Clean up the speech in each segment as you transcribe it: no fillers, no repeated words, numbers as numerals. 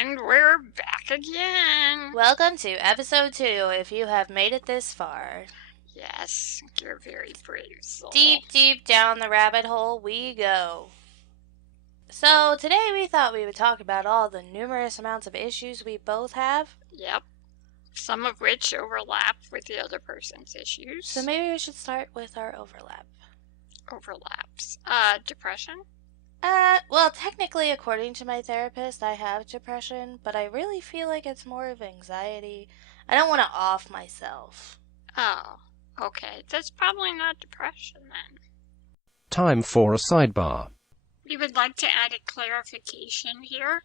And we're back again. Welcome to episode 2, if you have made it this far. Yes, you're very brave soul. Deep down the rabbit hole we go. So today we thought we would talk about all the numerous amounts of issues we both have. Yep. Some of which overlap with the other person's issues. So maybe we should start with our overlap. Overlaps. Depression? Well, technically, according to my therapist, I have depression, but I really feel like it's more of anxiety. I don't want to off myself. Oh, okay. That's probably not depression then. Time for a sidebar. We would like to add a clarification here.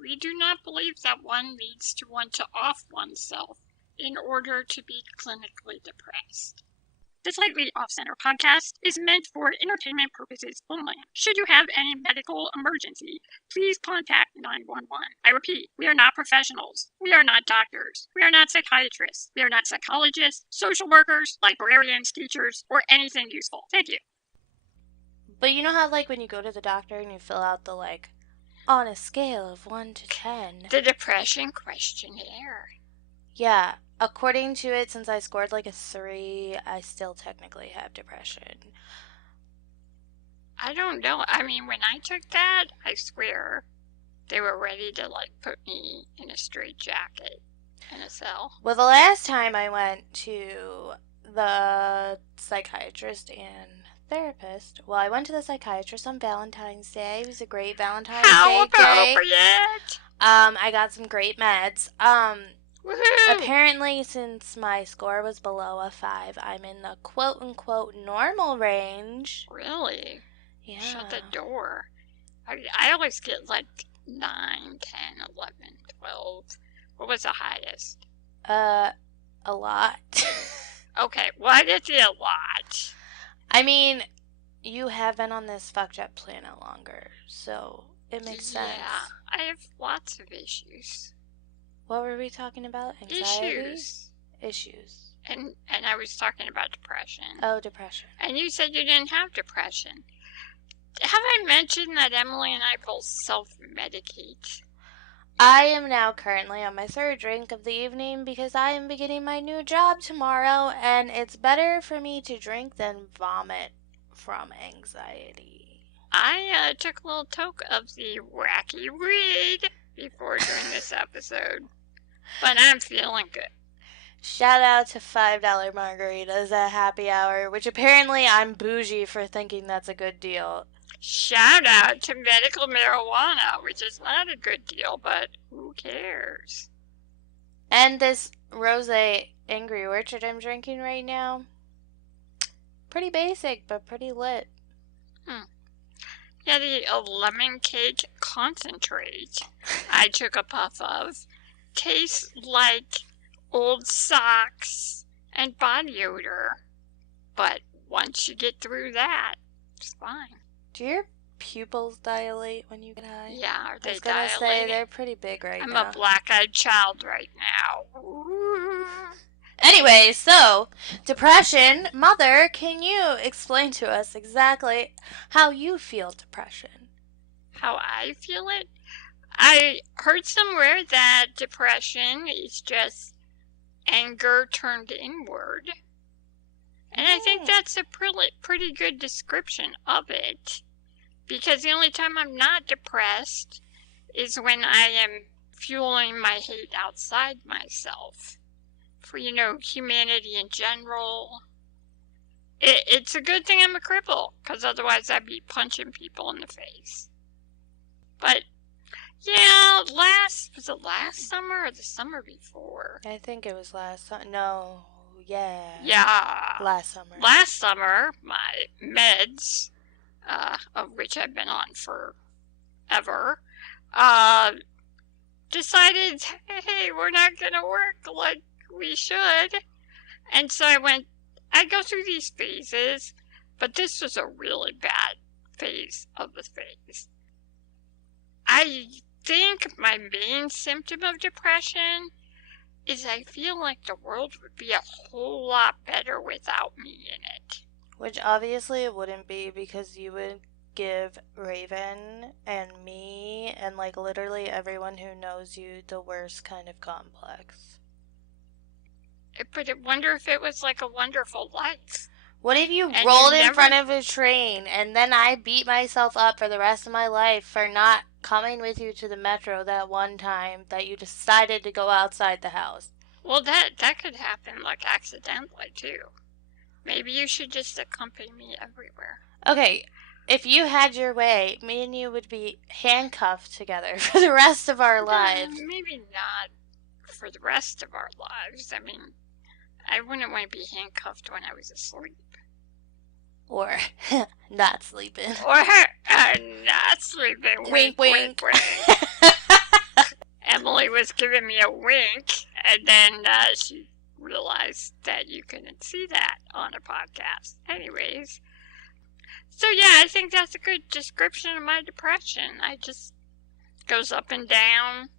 We do not believe that one needs to want to off oneself in order to be clinically depressed. The Slightly Off-Center podcast is meant for entertainment purposes only. Should you have any medical emergency, please contact 911. I repeat, we are not professionals. We are not doctors. We are not psychiatrists. We are not psychologists, social workers, librarians, teachers, or anything useful. Thank you. But you know how, when you go to the doctor and you fill out the, on a scale of 1 to 10. The depression questionnaire. Yeah, according to it, since I scored a 3, I still technically have depression. I don't know. I mean, when I took that, I swear, they were ready to, put me in a straitjacket in a cell. Well, the last time I went to the psychiatrist and therapist, I went to the psychiatrist on Valentine's Day. It was a great Valentine's How Day day. appropriate! I got some great meds. Woohoo! Apparently, since my score was below a 5, I'm in the quote-unquote normal range. Really? Yeah. Shut the door. I always get 9, 10, 11, 12. What was the highest? A lot. Okay, what is it a lot? I mean, you have been on this fucked up planet longer, so it makes sense. Yeah, I have lots of issues. What were we talking about? Anxiety? Issues. And I was talking about depression. Oh, depression. And you said you didn't have depression. Have I mentioned that Emily and I both self-medicate? I am now currently on my 3rd drink of the evening because I am beginning my new job tomorrow, and it's better for me to drink than vomit from anxiety. I took a little toke of the wacky weed before doing this episode, but I'm feeling good. Shout out to $5 margaritas at happy hour, which apparently I'm bougie for thinking that's a good deal. Shout out to medical marijuana, which is not a good deal, but who cares? And this rosé Angry Orchard I'm drinking right now, pretty basic, but pretty lit. Yeah, the lemon cake concentrate I took a puff of tastes like old socks and body odor. But once you get through that, it's fine. Do your pupils dilate when you get high? Yeah, are they I was gonna dilated? say they're pretty big now. I'm a black-eyed child right now. Ooh. Anyway, so, depression. Mother, can you explain to us exactly how you feel depression? How I feel it? I heard somewhere that depression is just anger turned inward. And I think that's a pretty good description of it. Because the only time I'm not depressed is when I am fueling my hate outside myself. For, humanity in general. It's a good thing I'm a cripple, because otherwise I'd be punching people in the face. But, yeah, was it last summer or the summer before? I think it was last summer. No, yeah. Yeah. Last summer. Last summer, my meds, of which I've been on forever, decided, hey, we're not going to work like we should. And so I go through these phases, but this was a really bad phase of the phase. I think my main symptom of depression is I feel like the world would be a whole lot better without me in it. Which obviously it wouldn't be, because you would give Raven and me and like literally everyone who knows you the worst kind of complex. But I wonder if it was like a wonderful life. What if you And rolled you in never- front of a train and then I beat myself up for the rest of my life for not coming with you to the metro that one time that you decided to go outside the house? Well, that could happen, like, accidentally, too. Maybe you should just accompany me everywhere. Okay, if you had your way, me and you would be handcuffed together for the rest of our lives. Maybe not for the rest of our lives. I mean, I wouldn't want to be handcuffed when I was asleep. Or not sleeping. Or not sleeping. Wink, wink. Emily was giving me a wink, and then she realized that you couldn't see that on a podcast. Anyways, so yeah, I think that's a good description of my depression. I just goes up and down.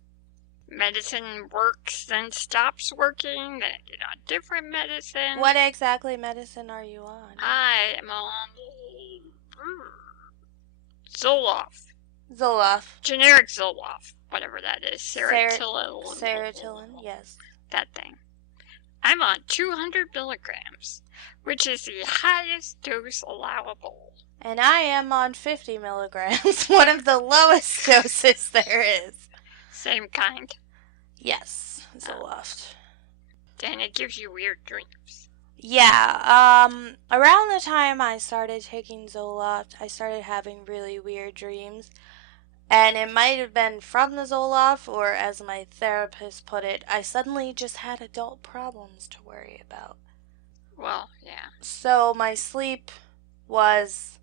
Medicine works, then stops working, then I get on different medicine. What exactly medicine are you on? I am on Zoloft. Zoloft. Generic Zoloft, whatever that is. Serotonin, yes. That thing. I'm on 200 milligrams, which is the highest dose allowable. And I am on 50 milligrams, one of the lowest doses there is. Same kind. Yes, Zoloft. And it gives you weird dreams. Yeah, around the time I started taking Zoloft, I started having really weird dreams. And it might have been from the Zoloft, or as my therapist put it, I suddenly just had adult problems to worry about. Well, yeah. So my sleep was,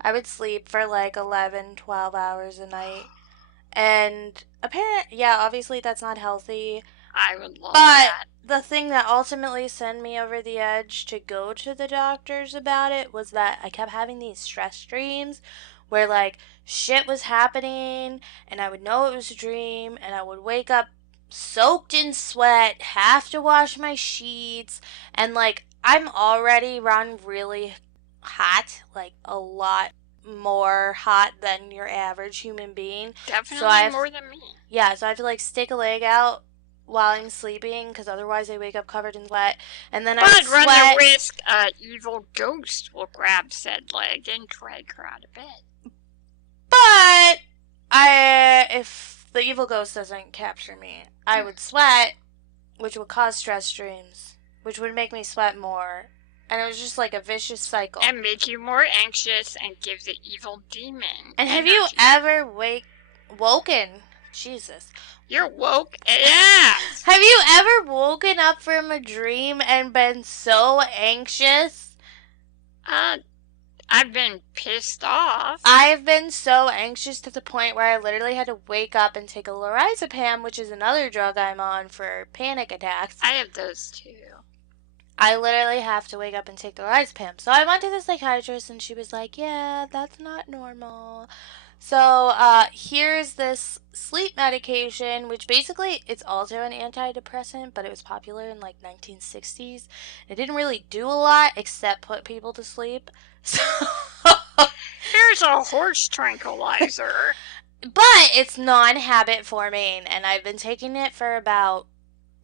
I would sleep for like 11, 12 hours a night. And obviously that's not healthy. I would love But that. the thing that ultimately sent me over the edge to go to the doctors about it was that I kept having these stress dreams where like shit was happening and I would know it was a dream and I would wake up soaked in sweat, have to wash my sheets, and like I'm already run really hot, like a lot more hot than your average human being. Definitely more than me. Yeah, so I have to like stick a leg out while I'm sleeping because otherwise I wake up covered in sweat, and then I But sweat. run the risk an evil ghost will grab said leg and drag her out of bed. But if the evil ghost doesn't capture me, I would sweat, which would cause stress dreams, which would make me sweat more. And it was just like a vicious cycle. And make you more anxious and give the evil demon And have energy. you ever woken? Jesus. You're woke? Yeah! Have you ever woken up from a dream and been so anxious? I've been pissed off. I've been so anxious to the point where I literally had to wake up and take a lorazepam, which is another drug I'm on for panic attacks. I have those too. I literally have to wake up and take the lorazepam. So I went to the psychiatrist and she was like, yeah, that's not normal. So here's this sleep medication, which basically it's also an antidepressant, but it was popular in like 1960s. It didn't really do a lot except put people to sleep. So Here's a horse tranquilizer. But it's non-habit forming, and I've been taking it for about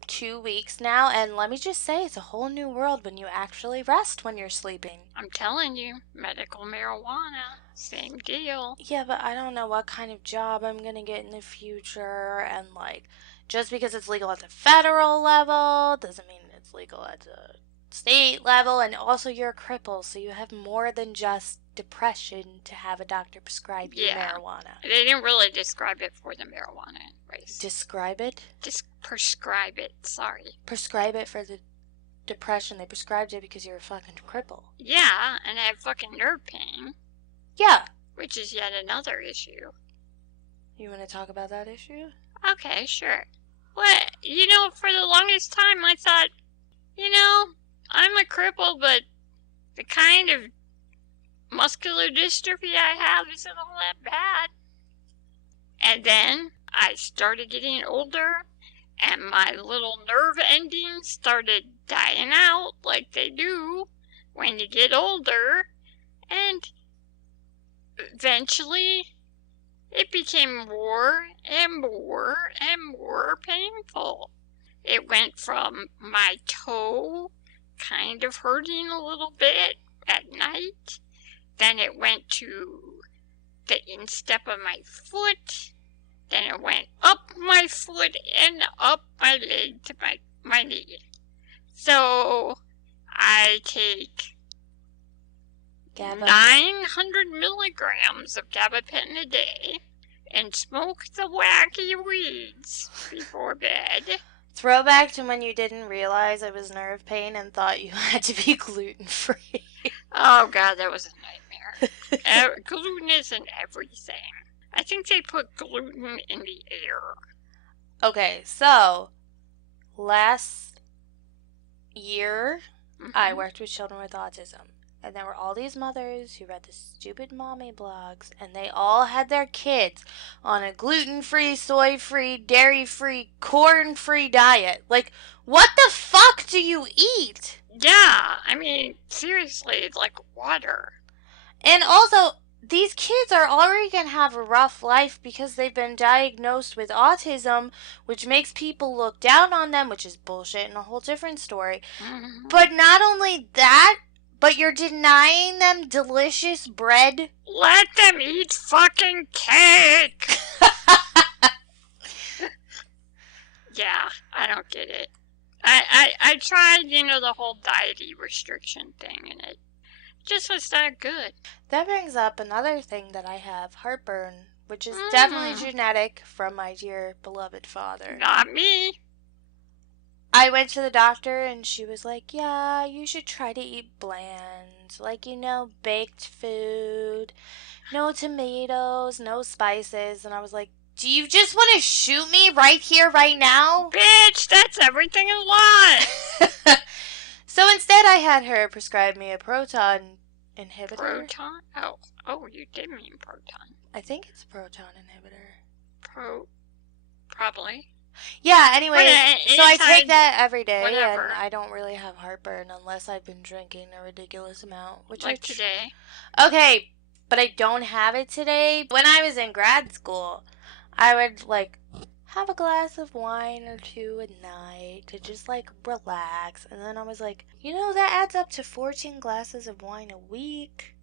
2 weeks now, and let me just say, it's a whole new world when you actually rest when you're sleeping. I'm telling you, medical marijuana, same deal. Yeah, but I don't know what kind of job I'm gonna get in the future, and like, just because it's legal at the federal level doesn't mean it's legal at the state level, and also you're a cripple, so you have more than just depression to have a doctor prescribe you marijuana. They didn't really describe it for the marijuana race. Describe it? Just prescribe it, sorry. Prescribe it for the depression. They prescribed it because you're a fucking cripple. Yeah, and I have fucking nerve pain. Yeah. Which is yet another issue. You want to talk about that issue? Okay, sure. Well, for the longest time I thought, I'm a cripple, but the kind of muscular dystrophy I have isn't all that bad. And then I started getting older, and my little nerve endings started dying out like they do when you get older. And eventually, it became more and more and more painful. It went from my toe kind of hurting a little bit at night. Then it went to the instep of my foot. Then it went up my foot and up my leg to my knee. So I take 900 milligrams of gabapentin a day and smoke the wacky weeds before bed. Throwback to when you didn't realize it was nerve pain and thought you had to be gluten-free. Oh, God, that was a nightmare. Gluten is in everything. I think they put gluten in the air. Okay, so last year, I worked with children with autism. And there were all these mothers who read the stupid mommy blogs, and they all had their kids on a gluten-free, soy-free, dairy-free, corn-free diet. Like, what the fuck do you eat? Yeah, I mean, seriously, it's like water. And also, these kids are already going to have a rough life because they've been diagnosed with autism, which makes people look down on them, which is bullshit and a whole different story. Mm-hmm. But not only that, but you're denying them delicious bread? Let them eat fucking cake! Yeah, I don't get it. I tried, the whole dietary restriction thing, and it just was not good. That brings up another thing that I have, heartburn, which is definitely genetic from my dear beloved father. Not me. I went to the doctor and she was like, yeah, you should try to eat bland. Like, baked food, no tomatoes, no spices. And I was like, do you just want to shoot me right here, right now? Bitch, that's everything in life. So instead I had her prescribe me a proton inhibitor. Proton? Oh, you did mean proton. I think it's proton inhibitor. Probably. Yeah, anyways, so I take that every day, whatever. and I don't really have heartburn unless I've been drinking a ridiculous amount. Like today. Okay, but I don't have it today. When I was in grad school, I would, have a glass of wine or two at night to just, relax. And then I was like, that adds up to 14 glasses of wine a week.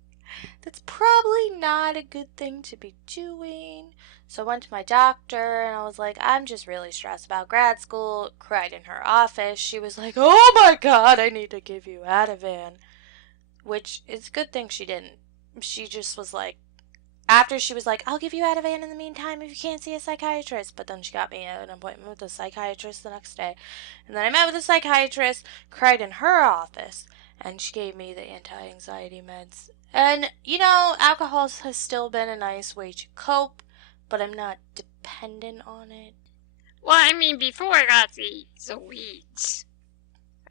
That's probably not a good thing to be doing. So I went to my doctor and I was like, I'm just really stressed about grad school. Cried in her office. She was like, oh my God, I need to give you Ativan. Which is a good thing she didn't. She just was like, after she was like, I'll give you Ativan in the meantime if you can't see a psychiatrist. But then she got me an appointment with a psychiatrist the next day. And then I met with a psychiatrist, cried in her office, and she gave me the anti-anxiety meds. And, alcohol has still been a nice way to cope, but I'm not dependent on it. Well, I mean, before I got the weeds,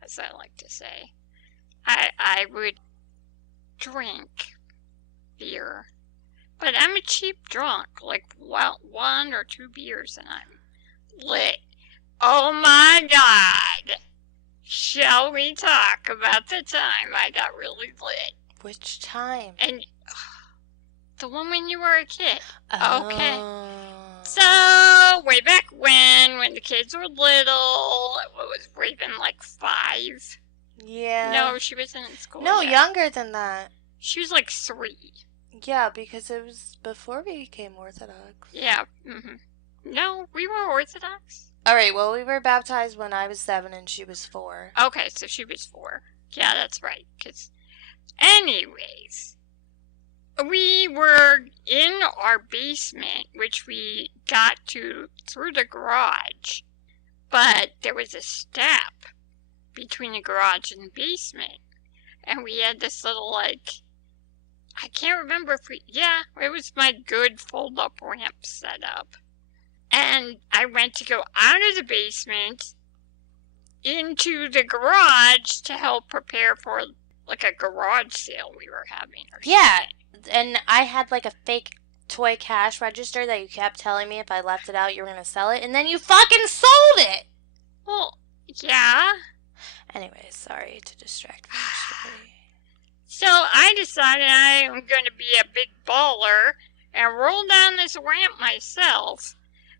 as I like to say, I would drink beer. But I'm a cheap drunk, like 1 or 2 beers and I'm lit. Oh my God! Shall we talk about the time I got really lit? Which time? And the one when you were a kid. Oh. Okay. So, way back when the kids were little, what was Raven, 5? Yeah. No, she wasn't in school No, yet. younger than that. She was 3. Yeah, because it was before we became Orthodox. Yeah. Mm-hmm. No, we were Orthodox. Alright, well, we were baptized when I was 7 and she was 4. Okay, so she was 4. Yeah, that's right. Anyways, we were in our basement, which we got to through the garage. But there was a step between the garage and the basement. And we had this little, I can't remember if it was my good fold-up ramp set up. And I went to go out of the basement into the garage to help prepare for, a garage sale we were having or something. Yeah, and I had, a fake toy cash register that you kept telling me if I left it out you were going to sell it, and then you fucking sold it! Well, yeah. Anyways, sorry to distract from the story. So I decided I am going to be a big baller and roll down this ramp myself.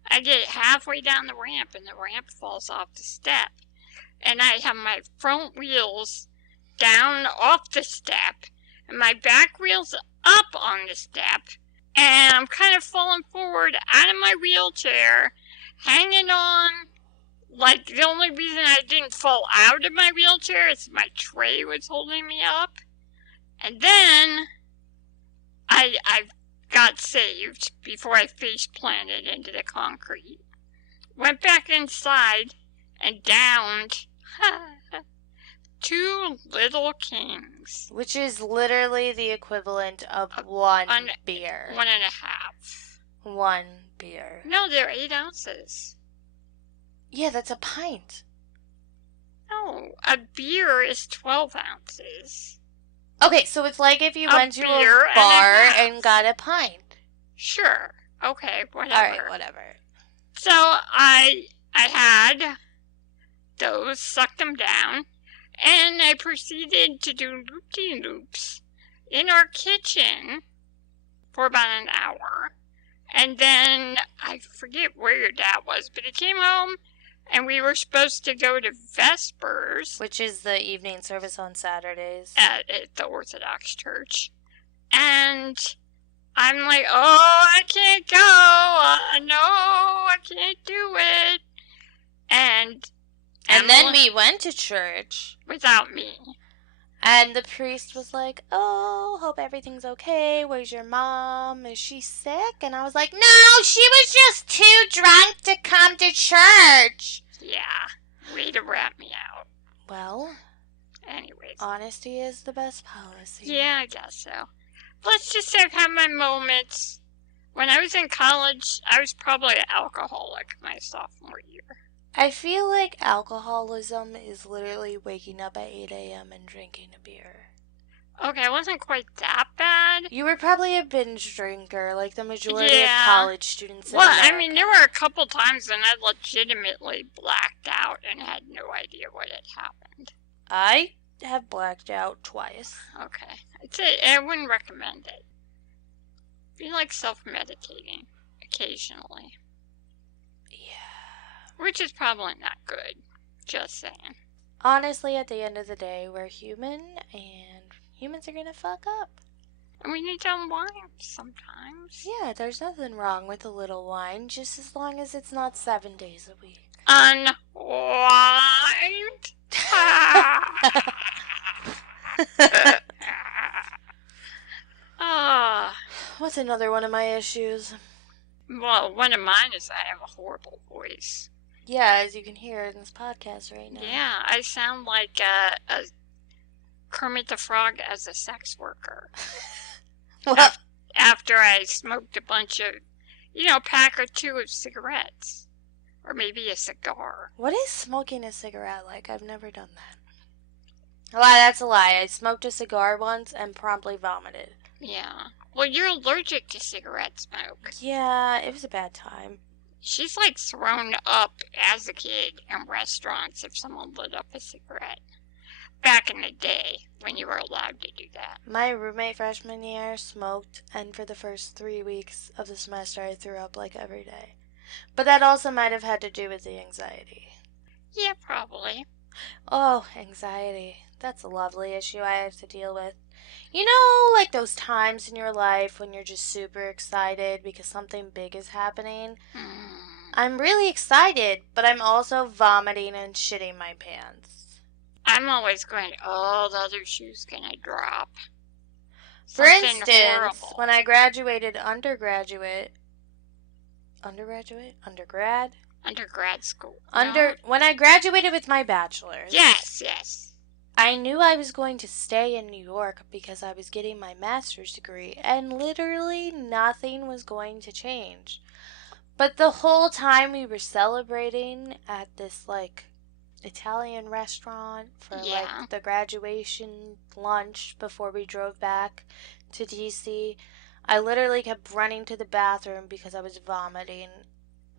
I get halfway down the ramp and the ramp falls off the step. And I have my front wheels down off the step and my back wheels up on the step. And I'm kind of falling forward out of my wheelchair, hanging on. Like, the only reason I didn't fall out of my wheelchair is my tray was holding me up. And then I got saved before I face planted into the concrete. Went back inside and downed 2 little kings. Which is literally the equivalent of one beer. 1.5. 1 beer. No, they're 8 ounces. Yeah, that's a pint. No, a beer is 12 ounces. Okay, so it's like if you went to a beer bar and a half. and got a pint. Sure. Okay, whatever. Alright, whatever. So I had those, sucked them down, and I proceeded to do loop-de-loops in our kitchen for about an hour. And then, I forget where your dad was, but he came home, and we were supposed to go to Vespers. Which is the evening service on Saturdays. At the Orthodox Church. And I'm like, oh, I can't go. No, I can't do it. And then we went to church. Without me. And the priest was like, oh, hope everything's okay. Where's your mom? Is she sick? And I was like, no, she was just too drunk to come to church. Yeah, way to rat me out. Well, anyways. Honesty is the best policy. Yeah, I guess so. Let's just say I've had my moments. When I was in college, I was probably an alcoholic my sophomore year. I feel like alcoholism is literally waking up at 8 a.m. and drinking a beer. Okay, it wasn't quite that bad. You were probably a binge drinker, like the majority of college students in Well, America. I mean, there were a couple times when I legitimately blacked out and had no idea what had happened. I have blacked out twice. Okay. I wouldn't recommend it. Be like self-medicating occasionally. Yeah. Which is probably not good. Just saying. Honestly, at the end of the day, we're human, and humans are gonna fuck up. And we need to unwind sometimes. Yeah, there's nothing wrong with a little wine, just as long as it's not 7 days a week. Unwind? What's another one of my issues? Well, one of mine is I have a horrible voice. Yeah, as you can hear in this podcast right now. Yeah, I sound like a Kermit the Frog as a sex worker. Well, after I smoked a bunch of, pack or 2 of cigarettes. Or maybe a cigar. What is smoking a cigarette like? I've never done that. Well, that's a lie. I smoked a cigar once and promptly vomited. Yeah. Well, you're allergic to cigarette smoke. Yeah, it was a bad time. She's like thrown up as a kid in restaurants if someone lit up a cigarette. Back in the day when you were allowed to do that. My roommate freshman year smoked, and for the first 3 weeks of the semester I threw up like every day. But that also might have had to do with the anxiety. Yeah, probably. Oh, anxiety. That's a lovely issue I have to deal with. You know, like those times in your life when you're just super excited because something big is happening? I'm really excited, but I'm also vomiting and shitting my pants. I'm always going, oh, the other shoe's gonna drop. For instance, when I graduated undergrad school. When I graduated with my bachelor's. Yes. I knew I was going to stay in New York because I was getting my master's degree, and literally nothing was going to change. But the whole time we were celebrating at this, Italian restaurant for, the graduation lunch before we drove back to D.C., I literally kept running to the bathroom because I was vomiting,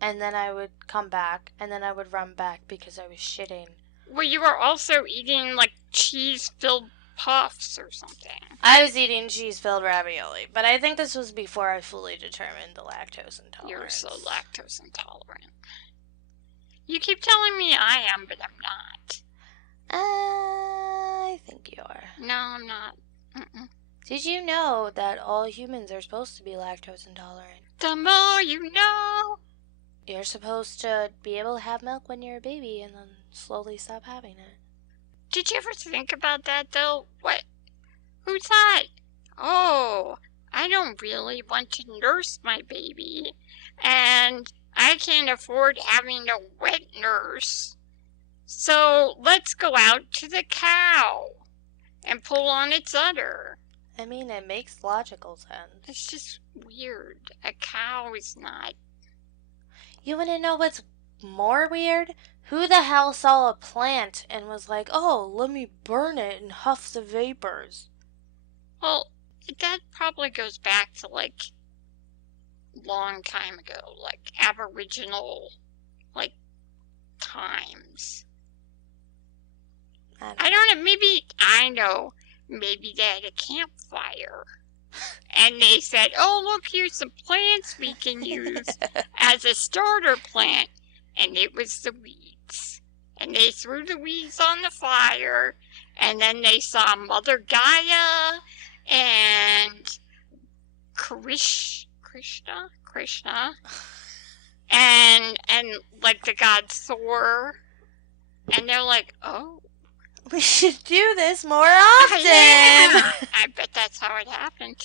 and then I would come back, and then I would run back because I was shitting. Well, you were also eating, cheese-filled puffs or something. I was eating cheese-filled ravioli, but I think this was before I fully determined the lactose intolerance. You're so lactose intolerant. You keep telling me I am, but I'm not. I think you are. No, I'm not. Mm-mm. Did you know that all humans are supposed to be lactose intolerant? The more you know. You're supposed to be able to have milk when you're a baby and then slowly stop having it. Did you ever think about that, though? What? Who thought, oh, I don't really want to nurse my baby, and I can't afford having a wet nurse, so let's go out to the cow and pull on its udder. I mean, it makes logical sense. It's just weird. A cow is not. You want to know what's more weird? Who the hell saw a plant and was like, oh, let me burn it and huff the vapors? Well, that probably goes back to, like, long time ago, like Aboriginal, like, times. I don't know, maybe they had a campfire. And they said, oh, look, here's some plants we can use as a starter plant. And it was the weeds. And they threw the weeds on the fire. And then they saw Mother Gaia and Krishna, and like the god Thor. And they're like, oh. We should do this more often. Yeah. I bet that's how it happened.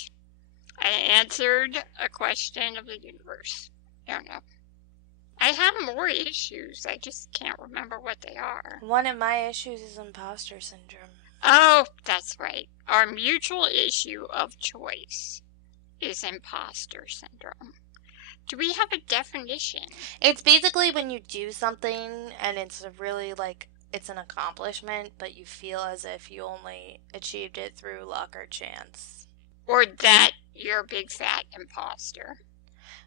I answered a question of the universe. I don't know. I have more issues. I just can't remember what they are. One of my issues is imposter syndrome. Oh, that's right. Our mutual issue of choice is imposter syndrome. Do we have a definition? It's basically when you do something and it's really like, it's an accomplishment, but you feel as if you only achieved it through luck or chance. Or that you're a big fat imposter.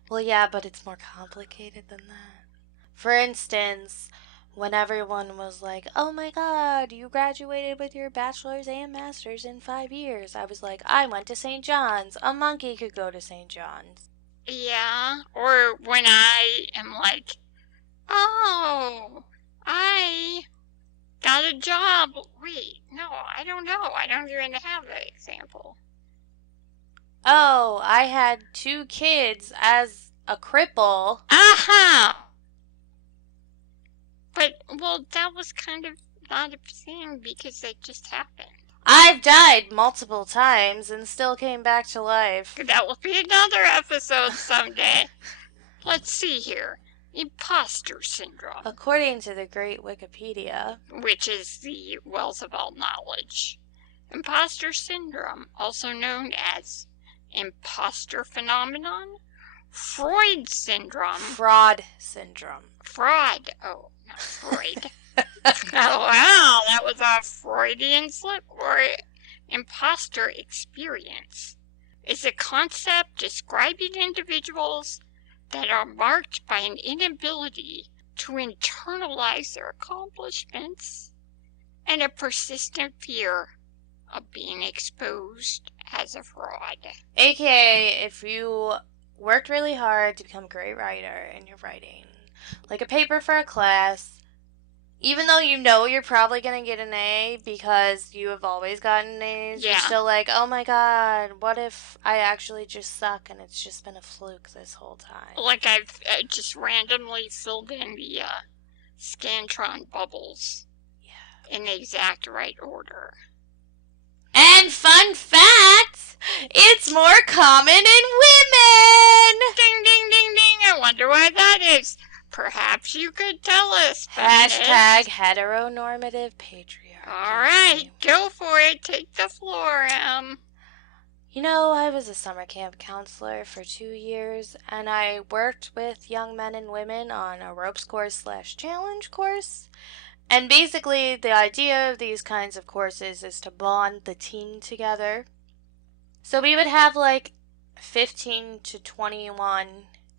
Well, yeah, but it's more complicated than that. For instance, when everyone was like, oh my god, you graduated with your bachelor's and master's in 5 years. I was like, I went to St. John's. A monkey could go to St. John's. Yeah, or when I am like, oh, I got a job. Wait, no, I don't know. I don't even have that example. Oh, I had 2 kids as a cripple. Aha! But, well, that was kind of not a thing because it just happened. I've died multiple times and still came back to life. That will be another episode someday. Let's see here. Imposter syndrome. According to the great Wikipedia, which is the wealth of all knowledge. Imposter syndrome, also known as imposter phenomenon, Freud syndrome. fraud syndrome. Fraud. Oh, not Freud. Oh, wow, that was a Freudian slip. Or imposter experience is a concept describing individuals that are marked by an inability to internalize their accomplishments and a persistent fear of being exposed as a fraud. AKA, if you worked really hard to become a great writer and you're writing like a paper for a class, even though you know you're probably going to get an A because you have always gotten A's, you're still like, oh my god, what if I actually just suck and it's just been a fluke this whole time? Like I've just randomly filled in the Scantron bubbles in the exact right order. And fun fact, it's more common in women! Ding, ding, ding, ding. I wonder why that is. Perhaps you could tell us. Hashtag heteronormative patriarchy. All right, go for it. Take the floor, Em. You know, I was a summer camp counselor for 2 years, and I worked with young men and women on a ropes course / challenge course. And basically, the idea of these kinds of courses is to bond the team together. So we would have like 15 to 21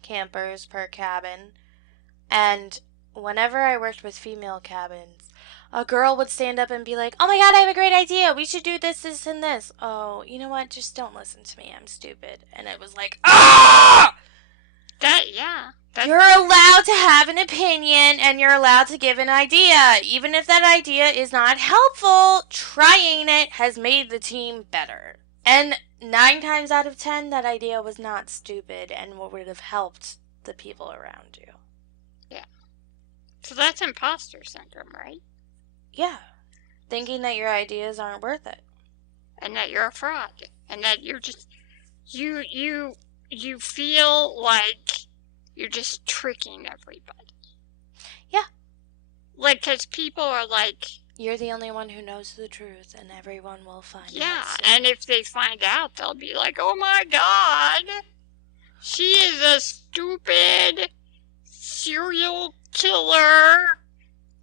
campers per cabin. And whenever I worked with female cabins, a girl would stand up and be like, "Oh my god, I have a great idea. We should do this, this, and this." "Oh, you know what? Just don't listen to me. I'm stupid." And it was like, "Ah!" You're allowed to have an opinion and you're allowed to give an idea. Even if that idea is not helpful, trying it has made the team better. And 9 times out of 10, that idea was not stupid and would have helped the people around you. Yeah. So that's imposter syndrome, right? Yeah. Thinking that your ideas aren't worth it. And that you're a fraud. And that you're just... You feel like you're just tricking everybody. Yeah. Like, because people are like... You're the only one who knows the truth, and everyone will find out. Yeah, and if they find out, they'll be like, "Oh my god, she is a stupid serial killer,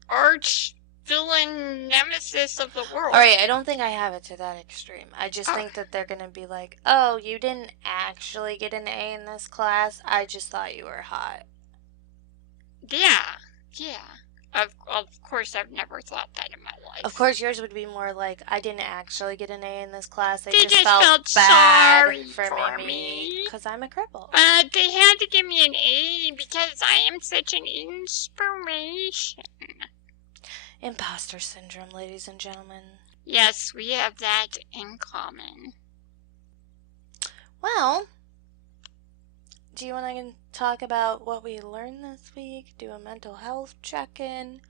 arch villain nemesis of the world." Alright, I don't think I have it to that extreme. I just think that they're gonna be like, "Oh, you didn't actually get an A in this class. I just thought you were hot." Yeah. Of course, I've never thought that in my life. Of course, yours would be more like, "I didn't actually get an A in this class. They just felt bad sorry for me because I'm a cripple." But they had to give me an A because I am such an inspiration. Imposter syndrome, ladies and gentlemen. Yes, we have that in common. Well, do you want to talk about what we learned this week? Do a mental health check-in?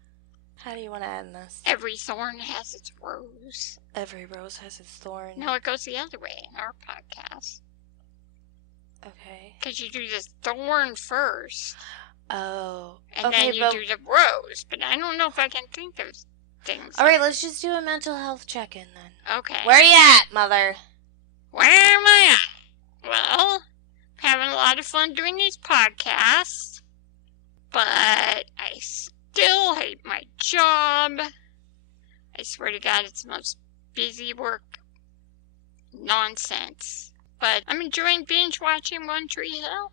How do you want to end this? Every thorn has its rose. Every rose has its thorn. No, it goes the other way in our podcast. Okay. Because you do the thorn first. Oh. And then you do the rose. But I don't know if I can think of things. Alright, let's just do a mental health check-in then. Okay. Where are you at, mother? Where am I at? Well, having a lot of fun doing these podcasts. But I still hate my job. I swear to God, it's the most busy work nonsense. But I'm enjoying binge watching One Tree Hill.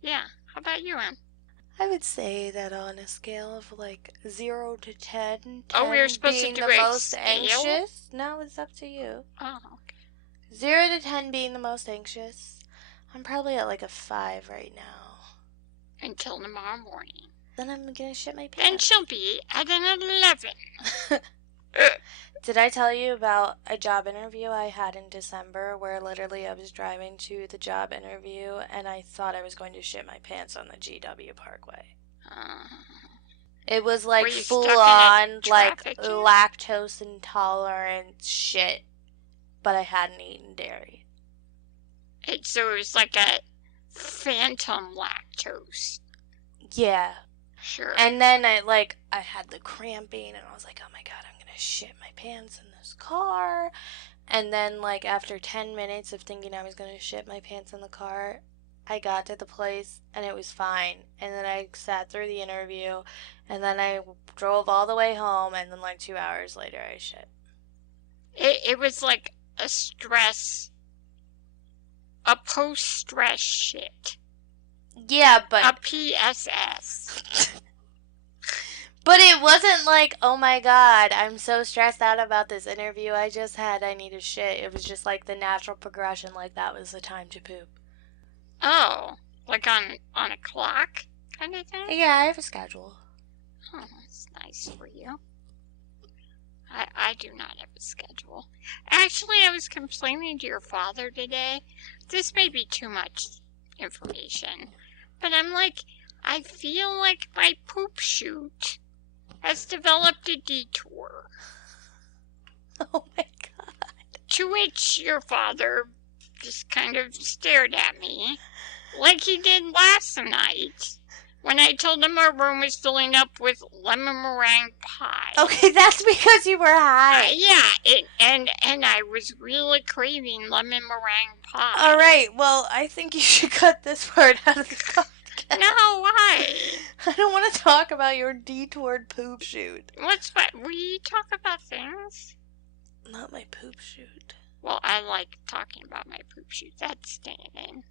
Yeah, how about you, Em? I would say that on a scale of like 0 to 10, 10 we were supposed being to do the a most scale? anxious. No, it's up to you. Oh, okay. 0 to 10 being the most anxious. I'm probably at like a 5 right now. Until tomorrow morning. Then I'm gonna shit my Then pants. she'll be at an 11. Did I tell you about a job interview I had in December where literally I was driving to the job interview and I thought I was going to shit my pants on the GW Parkway? It was like full on like lactose intolerant shit, but I hadn't eaten dairy. So it was like a phantom lactose. Yeah. Sure. And then I had the cramping and I was like, "Oh my god, I'm gonna shit my pants in this car." And then like after 10 minutes of thinking I was gonna shit my pants in the car, I got to the place and it was fine. And then I sat through the interview and then I drove all the way home and then like 2 hours later I shit. It was like a post-stress shit. Yeah, but... A PSS. But it wasn't like, "Oh my god, I'm so stressed out about this interview I just had, I need a shit." It was just like the natural progression, like that was the time to poop. Oh, like on a clock kind of thing? Yeah, I have a schedule. Oh, that's nice for you. I do not have a schedule. Actually, I was complaining to your father today. This may be too much information, but I'm like, I feel like my poop chute has developed a detour. Oh my god. To which your father just kind of stared at me, like he did last night, when I told him our room was filling up with lemon meringue pie. Okay, that's because you were high. And I was really craving lemon meringue pie. Alright, well, I think you should cut this part out of the podcast. No, why? I don't want to talk about your detoured poop chute. We talk about things? Not my poop chute. Well, I like talking about my poop chute. That's staying in.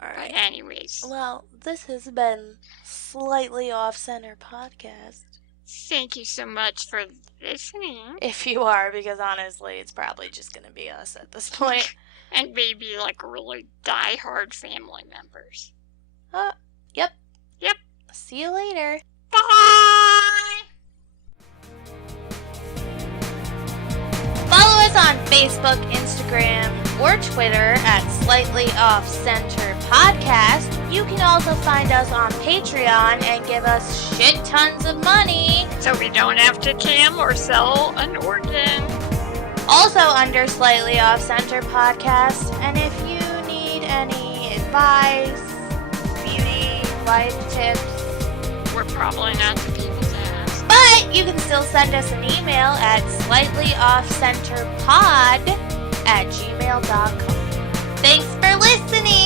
All But right. anyways, Well, this has been Slightly Off-Center Podcast. thank you so much for listening. If you are, because honestly, it's probably just going to be us at this point. And maybe like really die-hard family members. Yep. Yep. See you later. Bye! Follow us on Facebook, Instagram, or Twitter at Slightly Off Center Podcast. You can also find us on Patreon and give us shit tons of money. So we don't have to cam or sell an organ. Also under Slightly Off Center Podcast. And if you need any advice, beauty, life tips, We're probably not the people to ask. but you can still send us an email at slightly-off-center-pod@gmail.com. Thanks for listening!